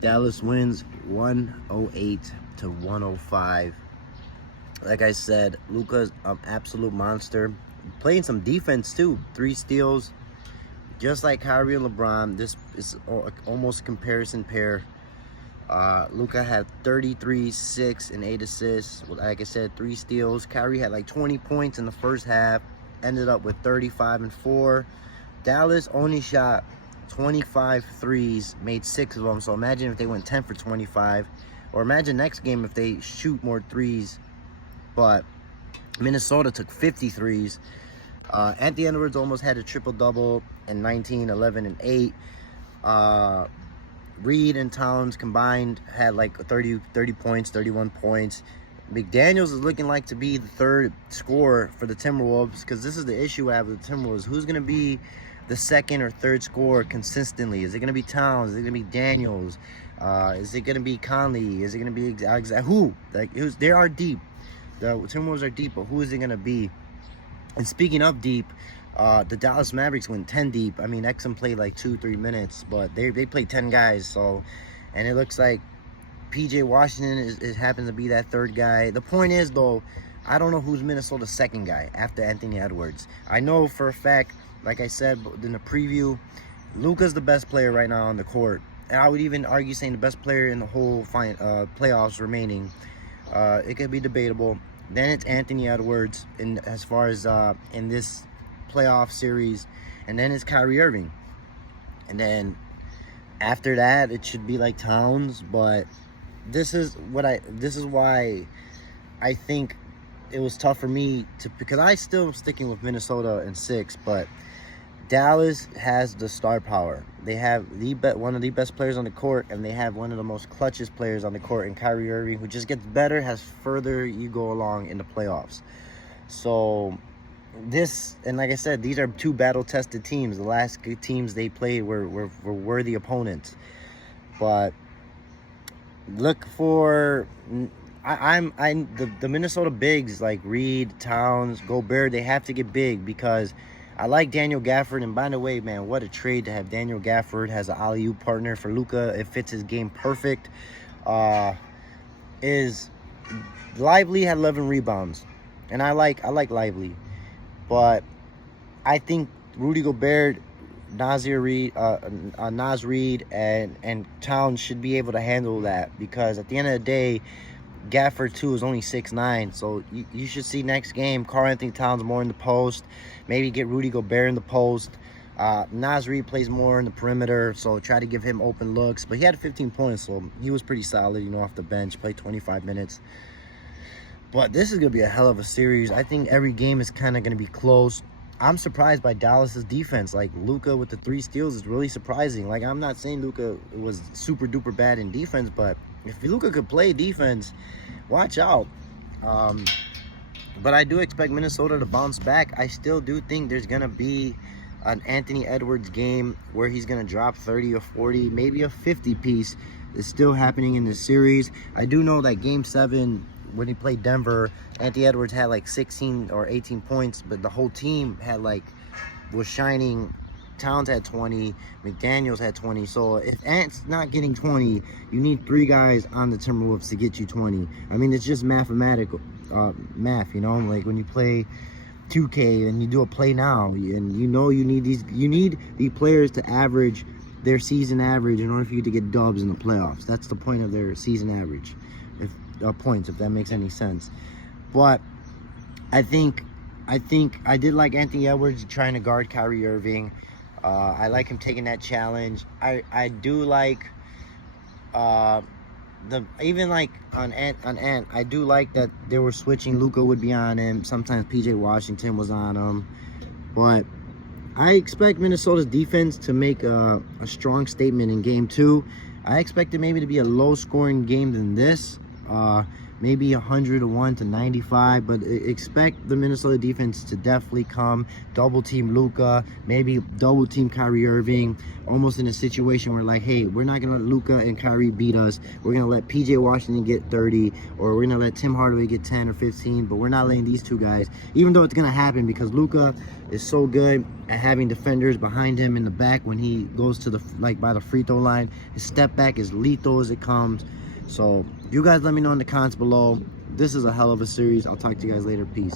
Dallas wins 108 to 105. Like I said, Luka's an absolute monster. Playing some defense too. 3 steals. Just like Kyrie and LeBron, this is almost comparison pair. Luka had 33, 6, and 8 assists. Like I said, 3 steals. Kyrie had like 20 points in the first half. Ended up with 35 and 4. Dallas only shot 25 threes, made 6 of them. So imagine if they went 10 for 25. Or imagine next game if they shoot more threes. But Minnesota took 50 threes. Anthony Edwards almost had a triple-double in 19, 11, and 8. Reed and Towns combined had like 30 points, 31 points. McDaniels is looking like to be the third scorer for the Timberwolves, because this is the issue I have with the Timberwolves. Who's going to be the second or third scorer consistently? Is it going to be Towns? Is it going to be Daniels? Is it going to be Conley? Is it going to be who? Like, they are deep. The Timberwolves are deep, but who is it going to be? And speaking of deep, the Dallas Mavericks went 10 deep. I mean, Exum played like 2-3 minutes, but they played 10 guys. So, and it looks like PJ Washington happens to be that third guy. The point is, though, I don't know who's Minnesota's second guy after Anthony Edwards. I know for a fact, like I said in the preview, Luka's the best player right now on the court. And I would even argue saying the best player in the whole playoffs remaining. It could be debatable. Then it's Anthony Edwards as far as in this playoff series, and then it's Kyrie Irving, and then after that it should be like Towns. But this is why I think it was tough for me because I still am sticking with Minnesota in 6, but Dallas has the star power. They have one of the best players on the court, and they have one of the most clutchest players on the court in Kyrie Irving, who just gets better as further you go along in the playoffs. So and like I said, these are 2 battle-tested teams. The last good teams they played were worthy opponents. But look for the Minnesota bigs like Reed, Towns, Gobert. They have to get big because I like Daniel Gafford. And by the way, man, what a trade to have Daniel Gafford as an alley-oop partner for Luka. It fits his game perfect. Is Lively had 11 rebounds, and I like Lively. But I think Rudy Gobert, Naz Reid, and Towns should be able to handle that, because at the end of the day, Gafford too is only 6'9", so you should see next game Karl-Anthony Towns more in the post, maybe get Rudy Gobert in the post. Naz Reid plays more in the perimeter, so try to give him open looks. But he had 15 points, so he was pretty solid, off the bench, played 25 minutes. But this is going to be a hell of a series. I think every game is kind of going to be close. I'm surprised by Dallas's defense. Like, Luka with the 3 steals is really surprising. Like, I'm not saying Luka was super duper bad in defense, but if Luka could play defense, watch out. But I do expect Minnesota to bounce back. I still do think there's going to be an Anthony Edwards game where he's going to drop 30 or 40, maybe a 50 piece. It's still happening in this series. I do know that Game 7, when he played Denver, Anthony Edwards had like 16 or 18 points, but the whole team was shining. Towns had 20, McDaniels had 20. So if Ant's not getting 20, you need 3 guys on the Timberwolves to get you 20. I mean, it's just mathematical math, like when you play 2K and you do a play now, and you need the players to average their season average in order for you to get dubs in the playoffs. That's the point of their season average, points, if that makes any sense. But I think I did like Anthony Edwards trying to guard Kyrie Irving. I like him taking that challenge. I do like even like on Ant, I do like that they were switching. Luka would be on him. Sometimes PJ Washington was on him. But I expect Minnesota's defense to make a strong statement in Game 2. I expect it maybe to be a low-scoring game than this. maybe 101 to 95, but expect the Minnesota defense to definitely come double team Luka, maybe double team Kyrie Irving, almost in a situation where like, hey, we're not gonna let Luka and Kyrie beat us. We're gonna let PJ Washington get 30, or we're gonna let Tim Hardaway get 10 or 15, but we're not letting these two guys, even though it's gonna happen because Luka is so good at having defenders behind him in the back when he goes to the by the free throw line. His step back is lethal as it comes. So you guys let me know in the comments below. This is a hell of a series. I'll talk to you guys later. Peace.